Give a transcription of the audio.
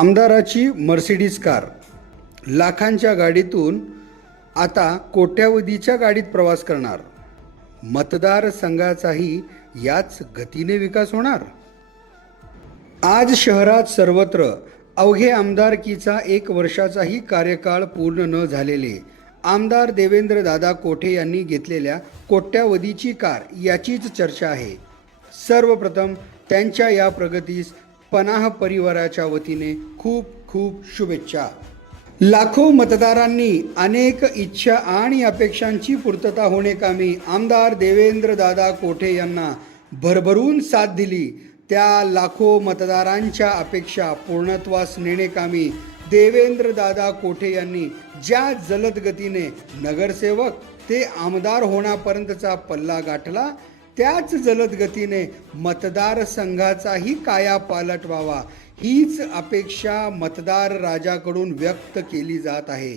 आमदाराची Mercedes car, लाखांच्या गाडीतून आता कोट्यावधीच्या गाडीत प्रवास करणार. मतदारसंघाचाही याच गतीने विकास होणार. आज शहरात सर्वत्र अवघे आमदारकीचा 1 वर्षाचाही कार्यकाळ पूर्ण न झालेले आमदार देवेंद्रदादा कोठे यांनी घेतलेल्या कोट्यावधीची कार याचीच चर्चा आहे. सर्वप्रथम त्यांच्या या प्रगतीस पनाह परिवाराच्या वतीने खूप खूप शुभेच्छा. लाखो मतदारांनी अनेक इच्छा आणि अपेक्षांची पूर्तता होणेकामी आमदार देवेंद्रदादा कोठे यांना भरभरून साथ दिली. त्या लाखो मतदारांच्या अपेक्षा पूर्णत्वास नेणेकामी देवेंद्रदादा कोठे यांनी ज्या जलद गतीने नगरसेवक ते आमदार होण्यापर्यंतचा पल्ला गाठला, त्याच जलद गतीने मतदारसंघाचाही कायापालट व्हावा हीच अपेक्षा मतदार राजाकडून व्यक्त केली जात आहे.